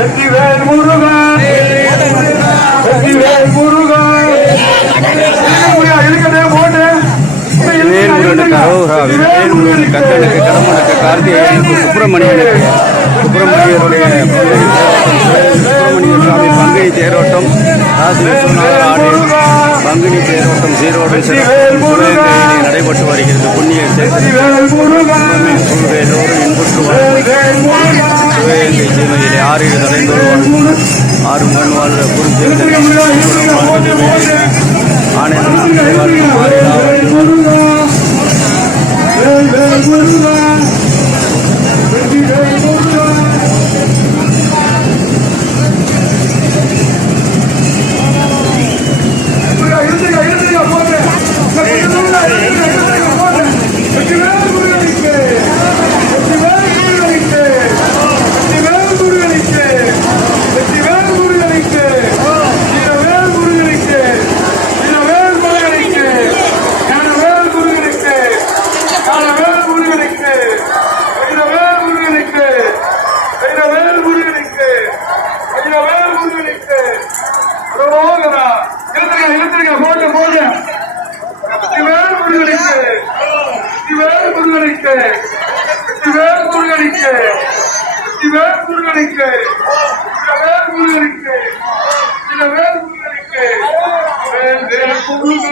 வெற்றிவேல் முருகா. வெற்றிவேல் முருகா. இழுக்கதே போட்டு. கடம்பனுக்கு கார்த்திகேயனுக்கு சுப்பிரமணியனுக்கு சுப்பிரமணியருடைய சுப்பிரமணிய சுவாமி பங்கை தேரோட்டம் ராசி விஸ்வநாதர் ஆலயம் பங்குனி தேரோட்டம் சீரோடு சிவகங்கையிலே நடைபெற்று வருகிறது. புண்ணிய சேர்த்து சிவகங்கை சீமையிலே ஆறு தலைந்தோடு ஆறு மண் வாழ்கிற பொறுப்பு ஆனந்தம் சிவேல் முருகனுக்கு. சிவேல் முருகனுக்கு. சிவேல் முருகனுக்கு. சிவேல் முருகனுக்கு. சிவேல் முருகனுக்கு.